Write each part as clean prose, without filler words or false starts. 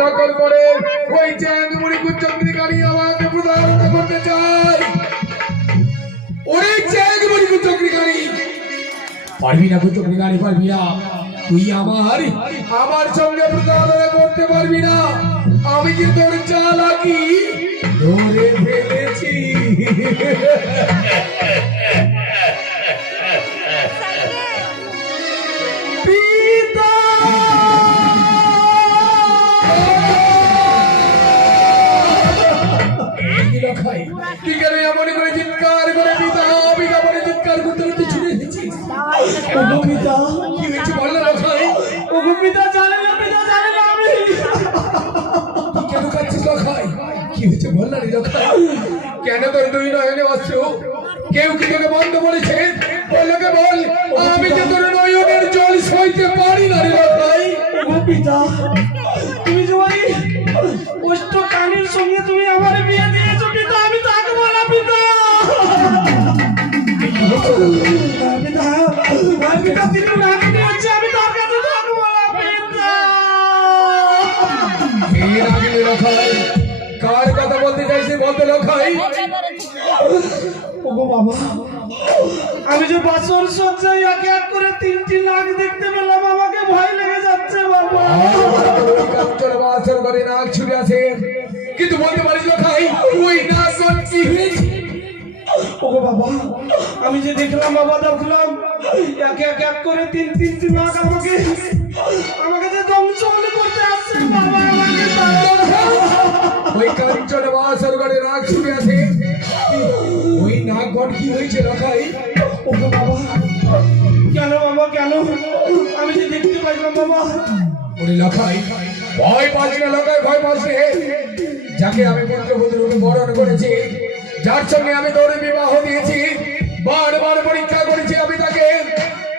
নকল করে ওই চ্যাংমুড়ি কুচক্রিকারী আমাকে প্রতারিত করতে চায়। ওরে চ্যাংমুড়ি কুচক্রিকারী, পারবি না কুচক্রিকারী, পারবি না। তুই আমার সঙ্গে প্রতারণা করতে পারবি না। আমি কি তোর চালাকি ধরে ফেলেছি। পিতা কি কেন এমন করে চিৎকার করে পিতা পিতা বলে চিৎকার করতে করতে ছুটে এসেছিস? পিতা কি হয়েছে বল না লখাই। পিতা জানে না, পিতা জানে না আমি কেন কাঁদছিস লখাই? কি হয়েছে বল না রে লখাই। কেন তোর দুই নয়নে অস্ত্র? কেউ কি তোকে বন্ধ বলেছে? বলকে বল, আমি যে তোর নয়নের জল সইতে পারি না রে লখাই। পিতা তুমি যে ওই কষ্ট কানির সঙ্গে তুমি আমার বিয়ে দিয়েছো পিতা, আমি থাকবো না পিতা। পিতা তিনি নাকি দিয়েছে, আমি তার কাছে থাকবো না পিতা। লখাই কার কথা বলতে চাইছি বলতে লখাই। ওগো বাবা, আমি যে বাসর সজ্জায় এক এক করে 3টি নাক দেখতে পেলাম, আমাকে ভয় লেগে যাচ্ছে বাবা। বাসর করে নাক ছুটে আছে, কিন্তু বলতে পারিস লখাই ওই নাক কি হয়েছে? ওগো বাবা, আমি যে দেখলাম বাবা, দেখলাম এক এক এক করে 3টি নাক আমাকে যে দংশন করতে আসছে বাবা। ওই কাঞ্চন বাসর করে নাক ছুটে আছে, ওই নাক গট কি হয়েছে লখাই? ওগো বাবা, কেন বাবা কেন? আমি যে দেখতে পাইলাম বাবা। ওরে লখাই ভয় পাস না লখাই, ভয় পাস রে। যাকে আমি পুত্রবধূ রূপে বরণ করেছি, যার সঙ্গে আমি তোর বিবাহ দিয়েছি, বারবার পরীক্ষা করেছি আমি তাকে,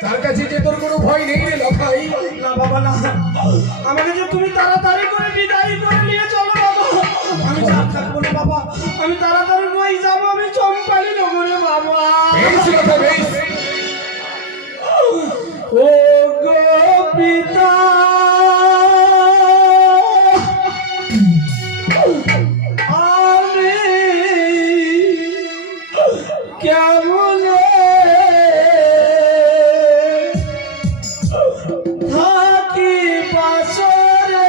তার কাছে যে তোর কোনো ভয় নেই রে লখাই। না বাবা না, আমাকে যে তুমি তাড়াতাড়ি করে বিদায় করে নিয়ে চলো বাবা। আমি থাকবো না বাবা, আমি তাড়াতাড়ি নই যাবো, আমি চম্পালি নগরে বাবা। ও গো পিতা, আমি কেমন থাকি বাসরে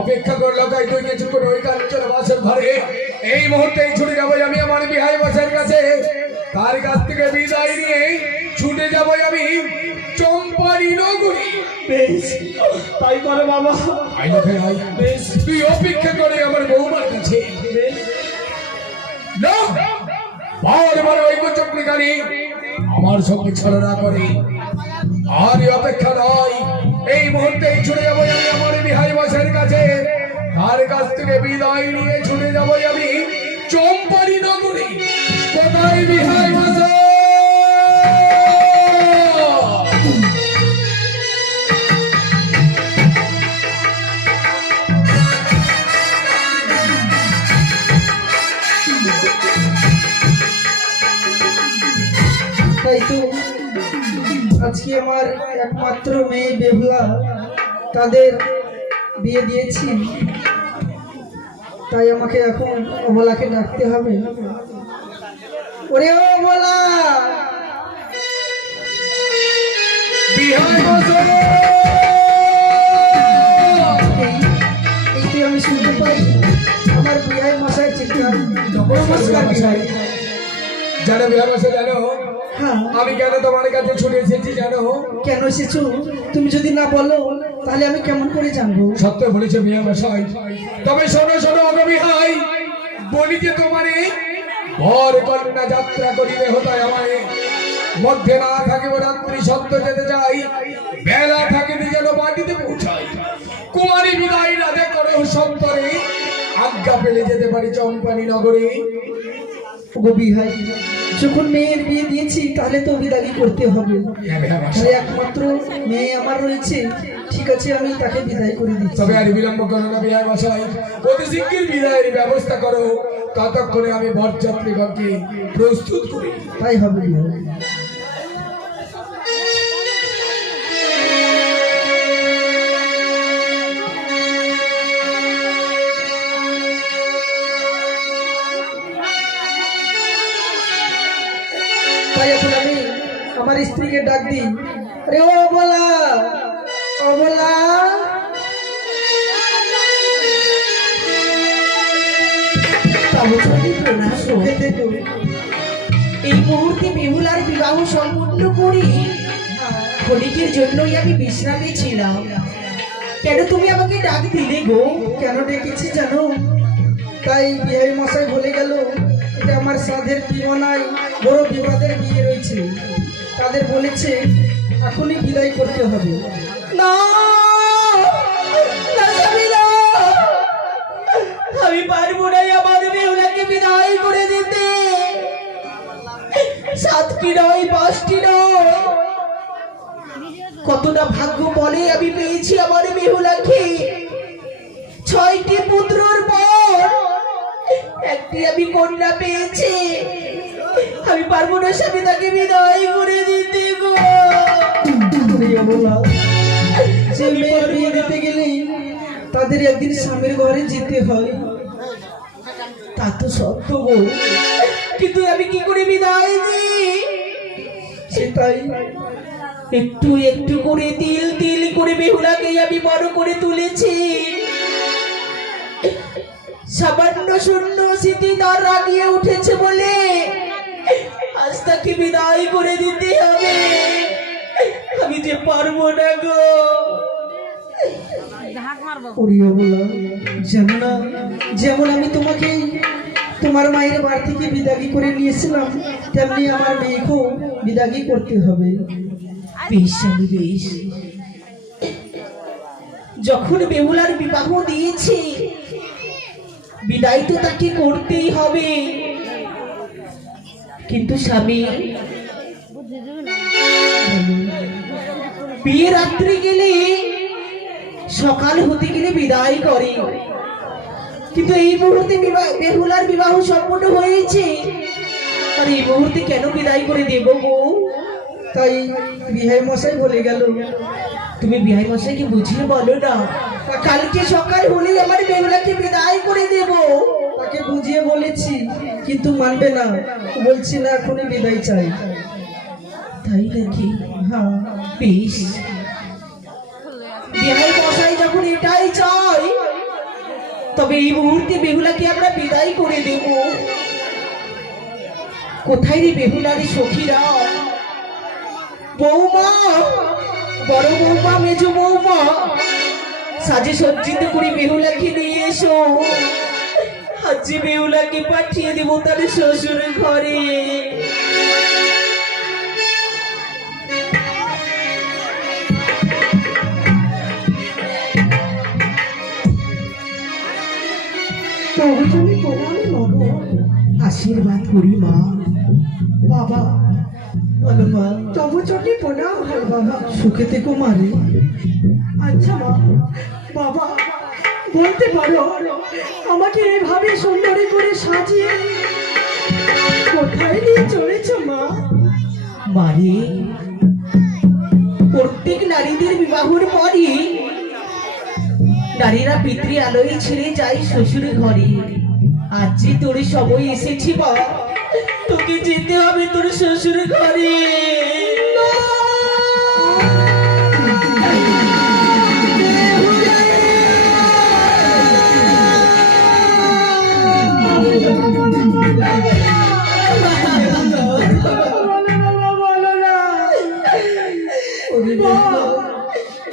অপেক্ষা কর লখাই, তুই কিছু করে ওই কাঞ্চন বাসর ঘরে এই মুহূর্তেই ছুটে যাবো আমি আমার বিহাই বাসার কাছে। তার কাছ থেকে বিদায় নিয়ে ছুটে যাবো আমি চম্পারি নগরী। বেশ তাই করে বাবা। আই লখাই আই, বেশ তুই অপেক্ষা করে আমার বৌমার কাছে। না বারবার ওই কুচক্রিকারী আমার সঙ্গে ছলনা করে, আর অপেক্ষা নয়, এই মুহূর্তেই ছুটে যাবো আমি আমার বিহাই বাসার কাছে। তার কাছ থেকে বিদায় নিয়ে ছুটে যাবো আমি চম্পারি নগরী। কোথায় বিহাই বাসা? তাই তো আজকে আমার একমাত্র মেয়ে বেহুলা, তাদের বিয়ে দিয়েছি, তাই আমাকে এখন অমলাকে ডাকতে হবে। ওরে ও বলা, এই তো আমি শুনতে পাই আমার বিহাই মশাই চিৎকার। নমস্কার বিহাই। জানো বিহাই মশাই, জানো আমি কেন তোমার কাছে ছুটে এসেছি জানো? কেন এসেছো তুমি যদি না বলো তাহলে আমি কেমন করে জানবো? সত্য বলেছে বিহাই মশাই, তবে শোনো শোনো অগবিহাই। আমি যে তোমারে ঘর কন্যা যাত্রা করিলে হতায় আমায় মধ্যে না থাকিব রাত্রি সত্য যেতে চাই বেলা থাকিতে যেন বাটিতে পৌঁছাই কুমারী বিদায় রাধে করো সন্তরে আজ্ঞা পেলে যেতে পারি চম্পানি নগরে। বিহাই যখন মেয়ের বিয়ে দিয়েছি তাহলে তো বিদায় করতে হবে। তাহলে একমাত্র মেয়ে আমার রয়েছে, ঠিক আছে আমি তাকে বিদায় করে দিচ্ছি। তবে আর বিলম্ব করো না বিহার বাসায়, অতি শিগগির বিদায়ের ব্যবস্থা করো, ততক্ষণে আমি বরযাত্রীগণকে প্রস্তুত করি। তাই হবে বিহাই। তাই এখন আমি আমার স্ত্রীকে ডাক দিই, আরে ও বলা, ও বলা, এই মুহূর্তে বেহুলার বিবাহ সম্পূর্ণ করি ক্ষণিকের জন্যই আমি বিশ্রামে ছিলাম। কেন তুমি আমাকে ডাক দিলে গো? কেন ডেকেছি জানো? তাই বিহাই মশাই বলে গেল এটা আমার সাধের বিমানায় বড় বিবাদের বিয়ে রয়েছে, তাদের বলেছে এখনই বিদায় করতে হবে। না না স্বামী, না, আমি পারবো না আমার বেহুলাকে বিদায় করে দিতে। 7টি নয় 5টি নয়, কতটা ভাগ্য বলে আমি পেয়েছি আমার বেহুলাকে। 6টি পুত্রর পর একটি আমি কন্যা পেয়েছি। আমি পারবো না স্বামী তাকে বিদায় করে দিতে গো। যে মেয়ের বিয়ে দিতে গেলে তাদের একদিন স্বামীর ঘরে যেতে হয়। তা তো সত্য গো, কিন্তু আমি কি করে বিদায় দিই? সেটাই একটু একটু করে তিল তিল করে বেহুলাকে আমি বড় করে তুলেছি। সামান্য শূন্য স্মৃতি তার রাগিয়ে উঠেছে বলে আজ তাকে বিদায় করে দিতে হবে। আমি যে পারবো না গো। যেমন আমি তোমাকে তোমার মায়ের বাড়ি থেকে বিদাগি করে নিয়েছিলাম, তেমনি আমার মেয়েকেও বিদাগি করতে হবে। বেশ স্বামী বেশ, যখন বেহুলার বিবাহ দিয়েছি বিদায় তো তাকে করতেই হবে। কিন্তু স্বামী, বিয়ে রাত্রি গেলে সকাল হতে গেলে বিদায় করে, কিন্তু এই মুহূর্তে বেহুলার বিবাহ সম্পূর্ণ হয়েছে, আর এই মুহূর্তে কেন বিদায় করে দেব গো? তাই বিহাই মশাই বলে গেল, তুমি বিহাই মশাইকে বুঝিয়ে বলো না, কালকে সকাল হলেই আমার বেহুলাকে বিদায় করে দেব। তাকে বুঝিয়ে বলেছি কিন্তু মানবে না, বলছি না এখনই বিদায় চাই। তাই নাকি? হ্যাঁ বেশ, বিহাই মশাই যখন এটাই চাই তবে এই মুহূর্তে বেহুলাকে আমরা বিদায় করে দেব। কোথায় রে বেহুলার সখীরা? বৌমা, বড় বৌমা, মেজ বৌমা, সাজে সজ্জিত করে বেহুলাকে নিয়ে এসো। আজ বেহুলাকে পাঠিয়ে দেব তার শ্বশুর ঘরে। আশীর্বাদ করি মা। বাবা, বলো মা, তবু চটি প্রণাম হয় বাবা, সুখে থেকো মারে। আচ্ছা মা, বাবা বলতে পারো আমাকে এভাবে সুন্দরী করে সাজিয়ে কোথায় নিয়ে চলেছো মা? বাড়ি, প্রত্যেক নারীদের বিবাহের পরই নারীরা পিতৃ আলোয় ছেড়ে যায় শ্বশুর ঘরে। আজ যে তোর সময় এসেছি মা, তোকে যেতে হবে তোর শ্বশুর ঘরে।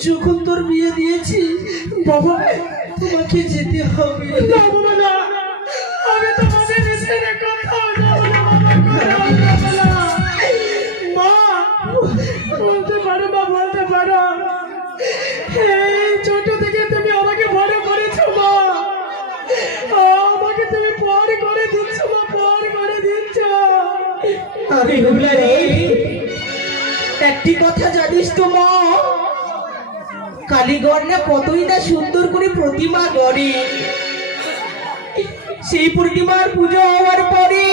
যখন তোর বিয়ে দিয়েছি বাবা, তোমাকে যেতে হবে। আমি তোমাদের তুমি পর করে দিচ্ছ মা, পর করে দিচ্ছ। আরে বেহুলা রে, একটি কথা জানিস তো মা, কালীগড় না কতই না সুন্দর করে প্রতিমা গড়ে। সেই প্রতিমার পুজো হওয়ার পরে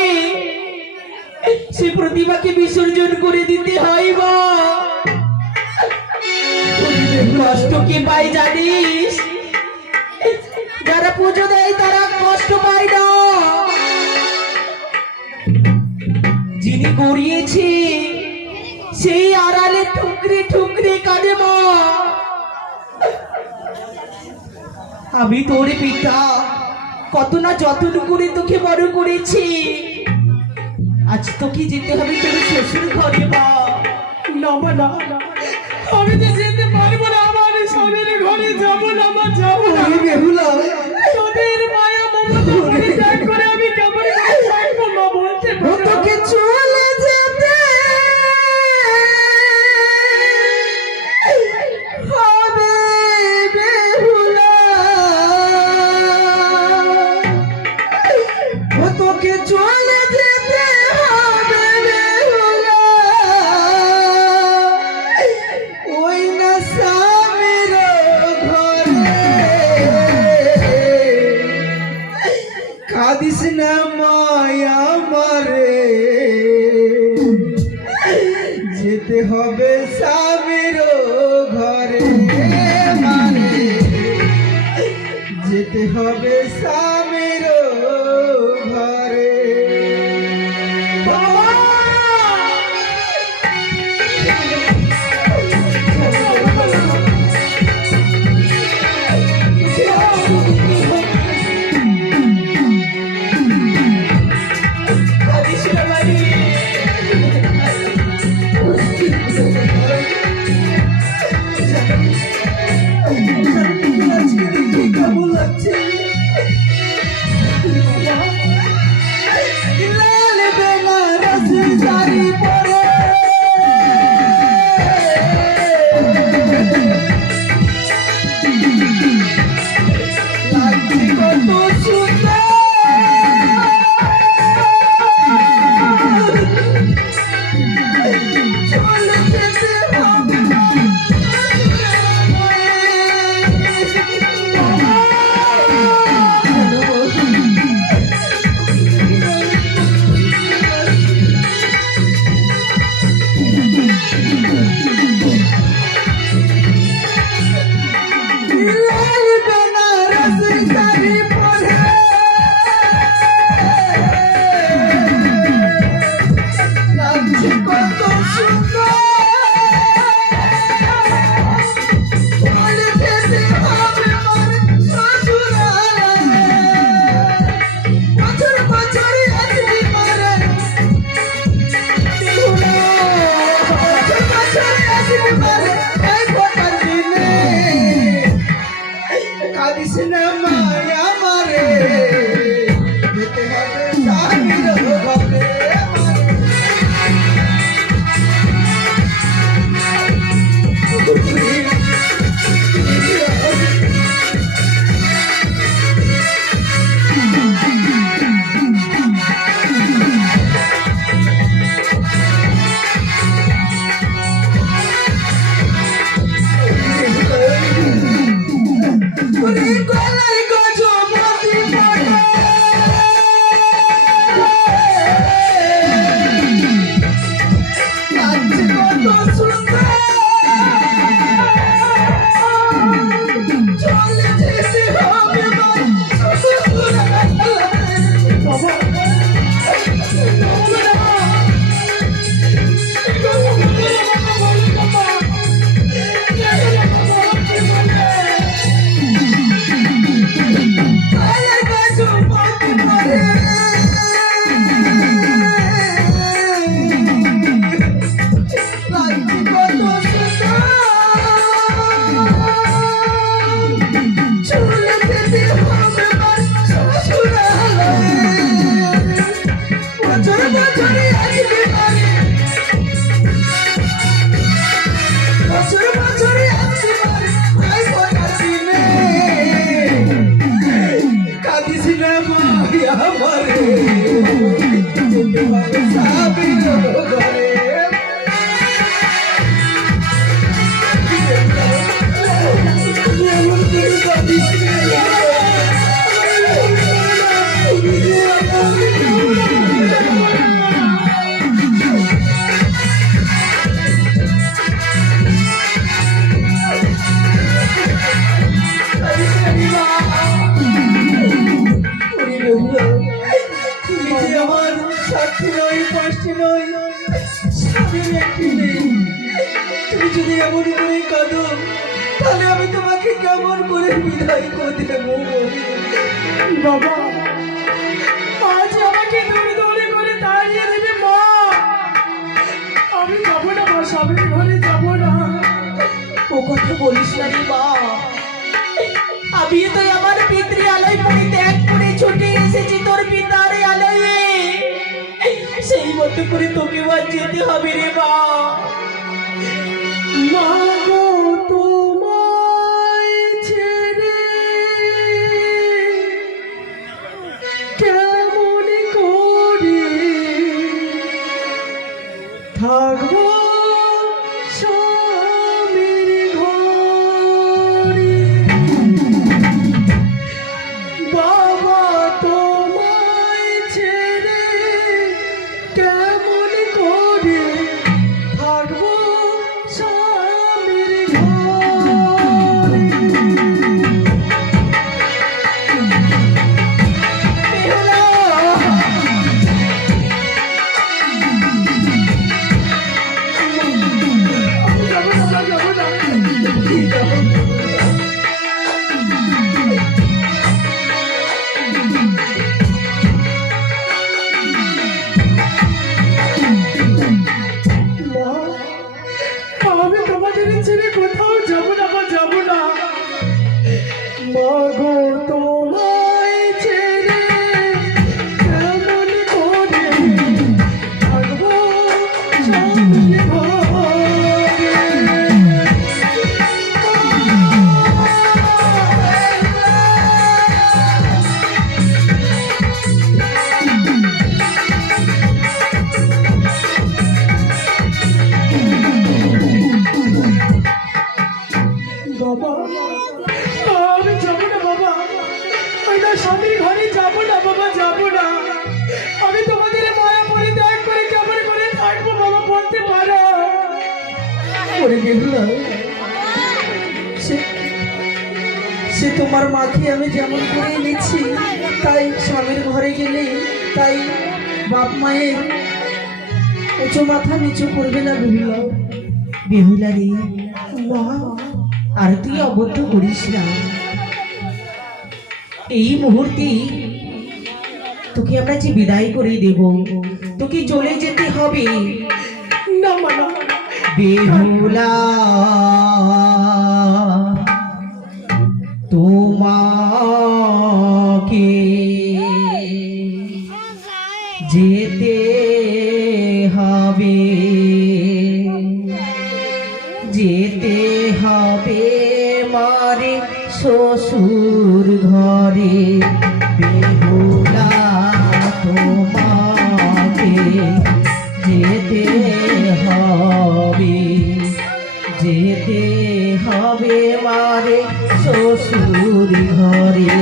সেই প্রতিমাকে বিসর্জন করে দিতে হয় মা। কষ্ট কি পাই জানিস? যারা পুজো দেয় তারা কষ্ট পায় না, যিনি গড়িয়েছে সেই আড়ালে ঠুকরে ঠুকরে কাঁদে মা। আমি তোর পিতা, কত না যত্ন করে তোকে বড় করেছি, আজ তোকে যেতে হবে তোর শ্বশুর ঘরে মা। না মা, না না, আমি তো যেতে পারবো না, আমার স্বামীর ঘরে যাবো না মা, যাবো না। বেহুলা তোদের মায়া মমতা পরিত্যাগ করে আমি কেমন করে থাকবো মা, বলতে পারো? তোকে চলে যেতে হবে বেহুলা, তোকে চলে যেতে হবে বেহুলা, ওই না স্বামীর ঘরে। কাঁদিস না মায়া মারে, যেতে হবে স্বামীর ঘরে মারে, যেতে হবে স্বামীর ঘরে। কেমন লাগছে? লাল বেনারসি শাড়ি পরে লাগছে কত সুন্দর, চলে যেতে হবে লাল বেনারসি শাড়ি পরে লাগছে কত সুন্দর, চলে যেতে হবে আমার শ্বশুরালয়ে, বছর বছর আসবি মারে বেহুলা, বছর বছর আসবি মারে এই ফোটার দিনে। কাঁদিস না মায়া মারে, যেতে হবে স্বামীর ঘরে গলায় গজমতি পড়ে, লাগছে কত সুন্দর, চলে যেতে হবে আমার শ্বশুরালয়ে। গলায় গজমতি পড়ে, লাগছে কত সুন্দর, চলে যেতে হবে আমার শ্বশুরালয়ে, বছর বছর আসবি মারে, বছর বছর আসবি মারে এই ফোটার দিনে। কাঁদিস না মা ভাই আমারে যেতে হবে স্বামীর ঘরে তুমি যে আমার সাক্ষী নয় পাশে নয় স্বামীর একটি মেয়ে তুমি যদি এমন করে কাঁদো তাহলে আমি তোমাকে কেমন করে বিদায় করে দেবো বাবা আজ আমাকে দৌড়ে দৌড়ে করে তাড়িয়ে দেবে মা আমি যাবো না মা স্বামীর ঘরে যাবো না ও কথা বলিস না রে মা, আমি তো আমার পিতৃ আলয় পরিত্যাগ করে ছুটে এসেছি তোর পিতার আলয়ে, সেই মতো করে তোকে আজ যেতে হবে রে মা। মা গো তোমায় ছেড়ে কেমন করে থাকবো স্বামীর ঘরে বাবা তোমায় ছেড়ে কেমন করে থাকবো স্বামীর ঘরে বেহুলা, যাবো না মা, আমি তোমাদের ছেড়ে কোথাও যাবো না মা, যাবো না মা গো তোমায় ছেড়ে কেমন করে থাকবো স্বামীর ঘরে বাবা আমি যাবো না বাবা, আমি তার স্বামীর ঘরে যাবো না বাবা, যাবো না আমি তোমাদের মায়া পরিত্যাগ করে কেমন করে থাকবো বাবা বলতে পারো ওরে বেহুলা সে তোমার মাকে আমি যেমন করে এনেছি তাই স্বামীর ঘরে গেলে তাই বাপ মায়ের উঁচু মাথা নিচু করবে না বেহুলা বেহুলা রে, মা আর তুই অবদ্ধ করিস না, এই মুহূর্তে তোকে আমরা যে বিদায় করে দেব, তোকে চলে যেতে হবে না মা না বেহুলা। তোমাকে যেতে হবে, যেতে হবে মারে শ্বশুর ঘরে। বেহুলা তোমাকে যেতে হবে, যেতে হবে মারে শ্বশুর ঘরে।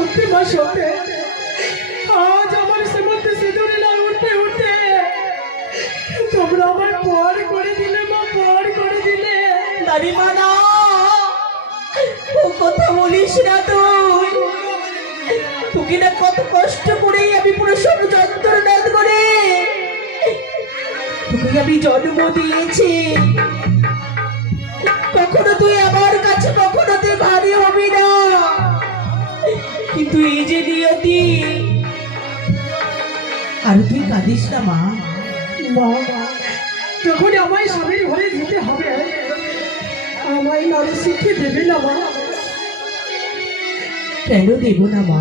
সত্যি মা সত্যি আজ আমার সীমন্তে সিঁদুরে লাল উঠতে উঠতে তোমরা আমার পর করে দিলে মা, পর করে দিলে। দাদিমা না, ও কথা বলিস না তুই। তোকে না কত কষ্ট করে আমি পুরো সব যন্ত্রণা করে তোকে আমি জন্ম দিয়েছি। কখনো তুই আমার কাছে কখনো তুই ভারী হবি না, কিন্তু এই যে নিয়তি। আর তুই কাঁদিস না মা। মা যখন আমায় স্বামীর ঘরে যেতে হবে আমায় নারী শিক্ষা দেবে না মা? কেন দেব না মা?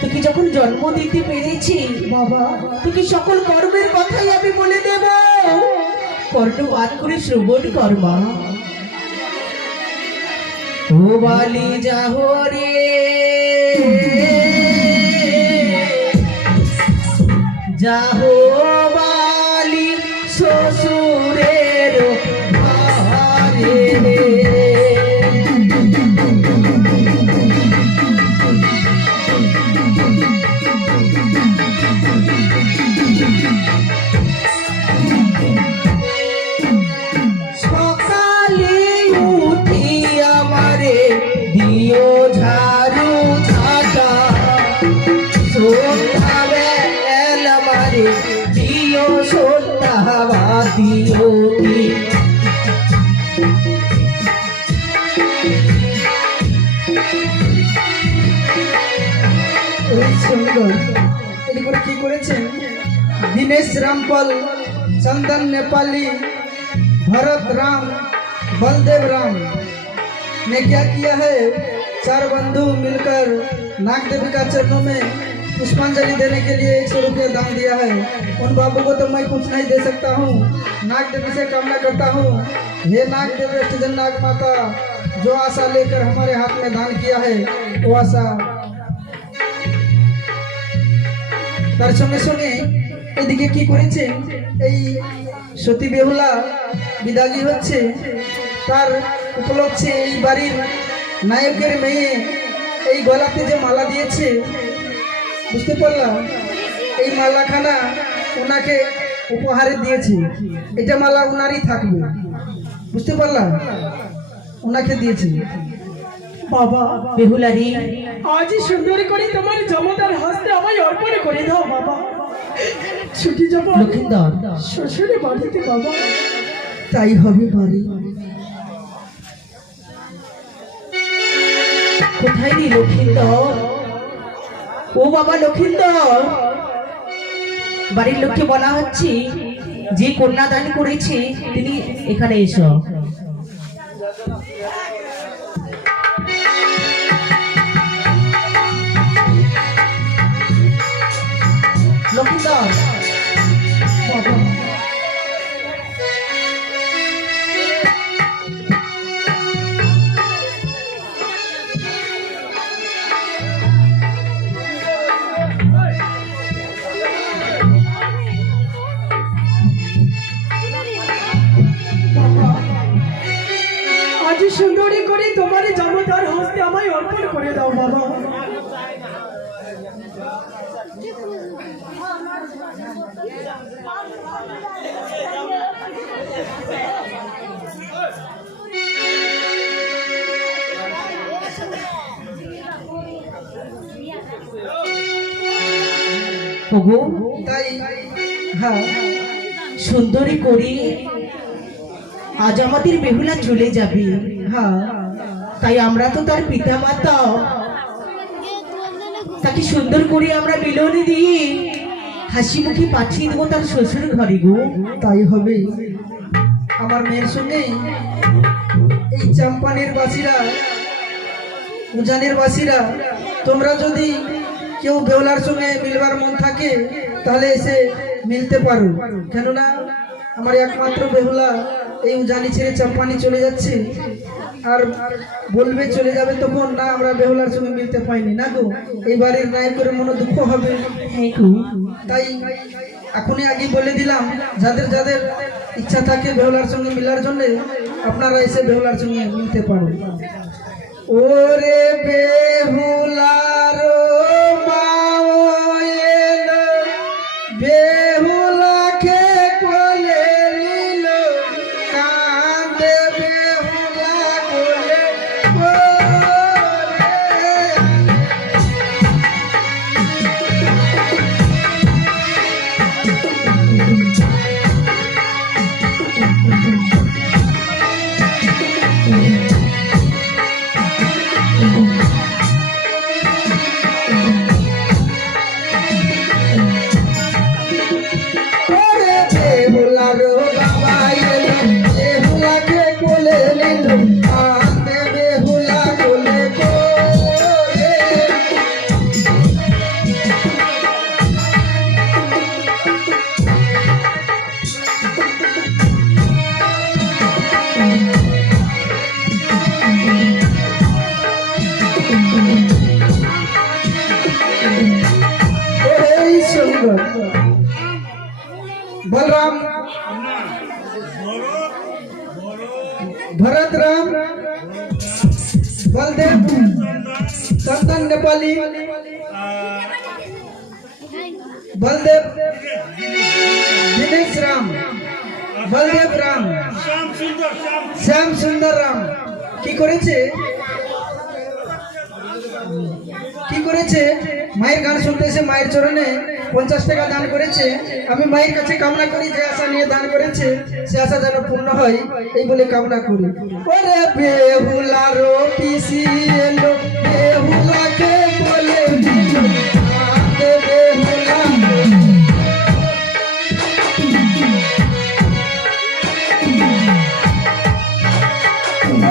তোকে যখন জন্ম দিতে পেরেছি বাবা তোকে সকল কর্মের কথাই আমি বলে দেব, কর্ণপাত করে শ্রবণ কর মা। ও বালি যাহো রে যাহো বালি শ্বশুরের ঘরে। সকালে উঠি আমারে দিও ঝাড়ু ঝাঁটা, সন্ধ্যা বেলা আমারে দিও সন্ধ্যা দিও। সুন্দর এটি করে কি করেছেন? दिनेश रामपाल, चंदन नेपाली, भरत राम, बलदेव राम ने क्या किया है? चार बंधु मिलकर नाग देवी का चरणों में पुष्पांजलि देने के लिए 100 रुपया दान दिया है। उन बाबू को तो मैं कुछ नहीं दे सकता हूँ, नाग देवी से कामना करता हूँ, हे नाग देवी अष्टजन नाग माता, जो आशा लेकर हमारे हाथ में दान किया है वो आशा তার সঙ্গে সঙ্গে এদিকে কি করেছে? এই সতী বেহুলা বিদাগী হচ্ছে, তার উপলক্ষে এই বাড়ির নায়কের মেয়ে এই গলাতে যে মালা দিয়েছে, বুঝতে পারলাম, এই মালাখানা ওনাকে উপহারে দিয়েছে। এটা মালা ওনারই থাকবে, বুঝতে পারলাম, ওনাকে দিয়েছে। বাবা বেহুলারি আজই সুন্দর করে তোমার জমাদার হস্তে আমায় অর্পণ করে দাও বাবা। ছুটি যাব লক্ষিন্দর শ্বশুরে বাড়িতে বাবা। তাই হবে বাড়ি। কোথায় রে লক্ষিন্দর? ও বাবা লক্ষিন্দর, বাড়ির লোককে বলা হচ্ছে যে কন্যাদান করেছে তিনি এখানে এসো। লক্ষিন্দর বাবা আজ সুন্দরী করে তোমার জমাদার হস্তে আমায় অর্পণ করে দাও বাবা। ওগো তাই হ্যাঁ, সুন্দরী করে আজ আমাদের বেহুলা চলে যাবে। হ্যাঁ তাই আমরা তো তার পিতা মাতা, তাকে সুন্দর করে আমরা মিলন দিয়ে হাসি মুখে পাঠিয়ে দেবো তার শ্বশুর ঘরে গো। তাই হবে। আমার মেয়ের সঙ্গে এই চাম্পানের বাসীরা, উজানের বাসীরা, তোমরা যদি কেউ বেহুলার সঙ্গে মিলবার মন থাকে তাহলে এসে মিলতে পারো, কেননা আমার একমাত্র বেহুলা এই উজানি ছেড়ে চাম্পানি চলে যাচ্ছে। আর বলবে চলে যাবে তখন, না আমরা বেহুলার সঙ্গে মিলতে পাইনি না গো, এই বাড়ির নায়কের মনে দুঃখ হবে। হ্যাঁ গো, তাই এখনই আগে বলে দিলাম, যাদের যাদের ইচ্ছা থাকে বেহুলার সঙ্গে মিলার জন্য আপনারা এসে বেহুলার সঙ্গে মিলতে পারেন। ওরে বেহুলার ওরে বেহুলার বাবা এলো, বেহুলাকে কোলে নিল, আনতে বেহুলা কোলে করে। এই সুন্দর बलराम भरत राम बलदेव चंदन नेपाली बलदेव दिनेश राम बलदेव राम श्याम सुंदर राम কি করেছে মায়ের গান শুনতে এসে মায়ের চরণে 50 টাকা দান করেছে। আমি মায়ের কাছে কামনা করি যে আশা নিয়ে দান করেছে সে আশা যেন পূর্ণ হয় এই বলে কামনা করি। ওরে বেহুলারো পিসি এলো, বেহুলাকে বলে দিল, আতে বেহুলা।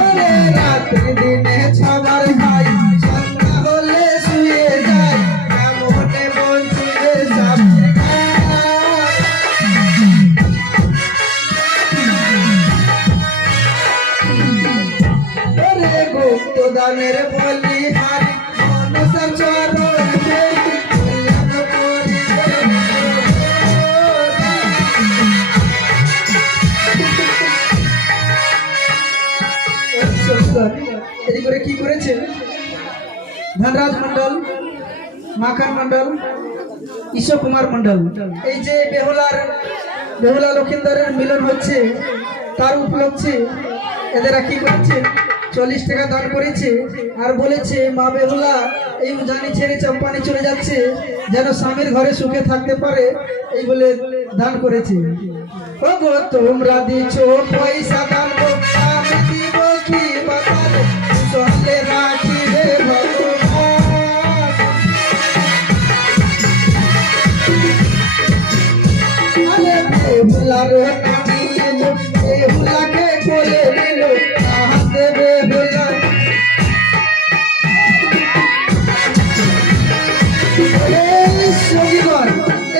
ওরে রাত্রি দিনে ছবার খাই, সন্ধ্যা হলে শুয়ে যাই, এমনে বঞ্চিতে সাপের গায়। ওরে গুপ্ত দানের বলি হারি, মনসার চরণ দেই, কল্যাণ করিবে এদিক করে কি করেছে ধনরাজ মন্ডল, মাখান মন্ডল, ঈশ্বর কুমার মন্ডল। এই যে বেহুলা লক্ষিন্দরের মিলন হচ্ছে তার উপলক্ষে এদেরা কি করেছে 40 টাকা দান করেছে আর বলেছে মা বেহুলা এই উজানি ছেড়ে চম্পানি চলে যাচ্ছে যেন স্বামীর ঘরে সুখে থাকতে পারে এই বলে দান করেছে। ওগো তোমরা দিছো পয়সা দান গো, আমি দিব কি বাতালে, চলে রাখিবে ভগবান। আরে বেহুলার নামি এলো, বেহুলাকে কোলে নিল, আহাতে বেহুলা। সঙ্গীগণ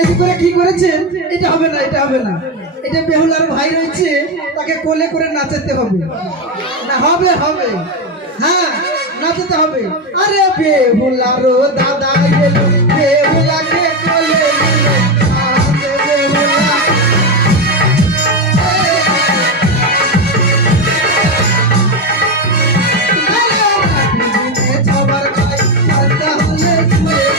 এই করে কি করেছেন, এটা হবে না, এটা হবে না, এটা বেহুলার ভাই রয়েছে তাকে কোলে করে নাচাতে হবে না, হবে হবে, হ্যাঁ নাচাতে হবে। আরে বেহুলারও দাদা এলো, বেহুলাকে কোলে নিল, আহাতে বেহুলা। ছবার খাই, সন্ধ্যা হলে শুয়ে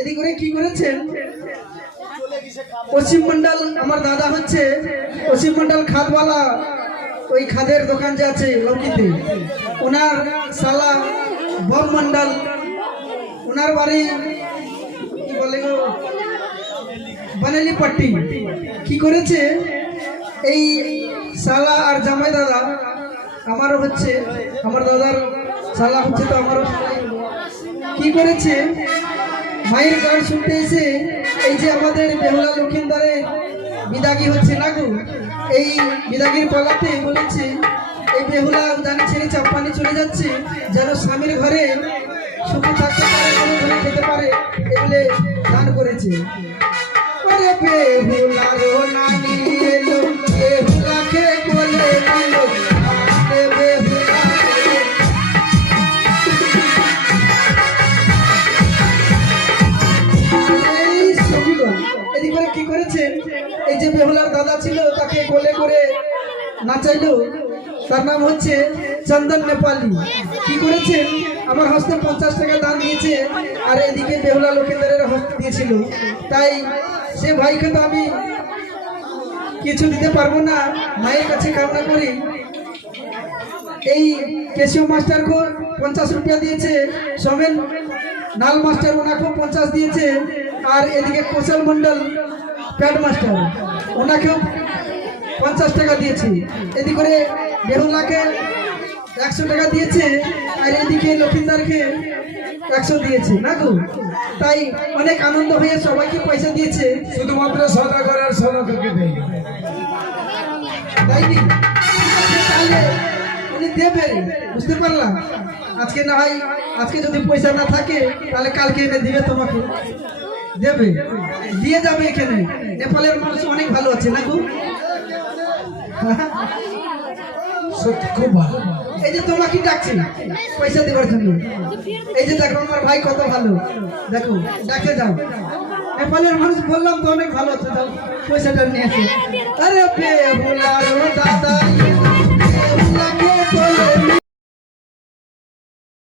এদিক করে কি করেছেন অসীম মন্ডল, আমার দাদা হচ্ছে অসীম মন্ডল খাদওয়ালা, ওই খাদের দোকান যে আছে লৌকিতে, ওনার শালা বম মন্ডল, ওনার বাড়ি কি বলে গো বানেলি পট্টি। কি করেছে এই শালা আর জামাই দাদা আমারও হচ্ছে, আমার দাদার শালা হচ্ছে তো আমারও, কি করেছে মায়ের গান শুনতে এসে এই যে আমাদের বেহুলা লক্ষিন্দরে বিদাগী হচ্ছে না গো, এই বিদাগীর পালাতে বলেছে এই বেহুলা উদানি ছেড়ে চাপানি চলে যাচ্ছে যেন স্বামীর ঘরে সুখে থাকতে পারে, কোনো ঘরে খেতে পারে এগুলো দান করেছে। ওরে বেহুলারও নানি এলো, বেহুলাকে কোলে নিল, আতে বেহুলা। এদিক করে কি করেছেন এই যে বেহুলার দাদা ছিল তাকে কোলে করে নাচাইলো, তার নাম হচ্ছে চন্দন নেপালি। কি করেছেন আমার হস্তে 50 টাকা দান দিয়েছে আর এদিকে বেহুলা লোকেন্দ্রের হস্তে দিয়েছিল, তাই সে ভাইকে তো আমি কিছু দিতে পারবো না, মায়ের কাছে কামনা করি। এই কেশিও মাস্টারকে 50 রুপিয়া দিয়েছে, সোমেন নাল মাস্টার ওনাকেও 50 দিয়েছে, আর এদিকে কোশল মন্ডল প্যাড মাস্টার, ওনাকেও 50 টাকা দিয়েছি। এদিকে করে বেহুলাকে 100 টাকা দিয়েছে, আর এদিকে লক্ষিন্দারকে 100 দিয়েছে না গো। তাই অনেক আনন্দ হয়ে সবাইকে পয়সা দিয়েছে। শুধুমাত্র সদাগর আর সদাগরকে দেয় তাইনি? তাহলে উনি দেবে, বুঝতে পারলাম। আজকে না হয়, আজকে যদি পয়সা না থাকে তাহলে কালকে এনে দিবে, তোমাকে দেবে, দিয়ে যাবে। এখানে নেপালের মানুষ অনেক ভালো আছে না গো। সত্যি খুব ভালো। এই যে তোমাকে ডাকছি পয়সা দেওয়ার জন্য, এই যে দেখো আমার ভাই কত ভালো, দেখো ডাকে যাও। নেপালের মানুষ বললাম তো অনেক ভালো আছে, যাও পয়সাটা নিয়ে আসো। আরে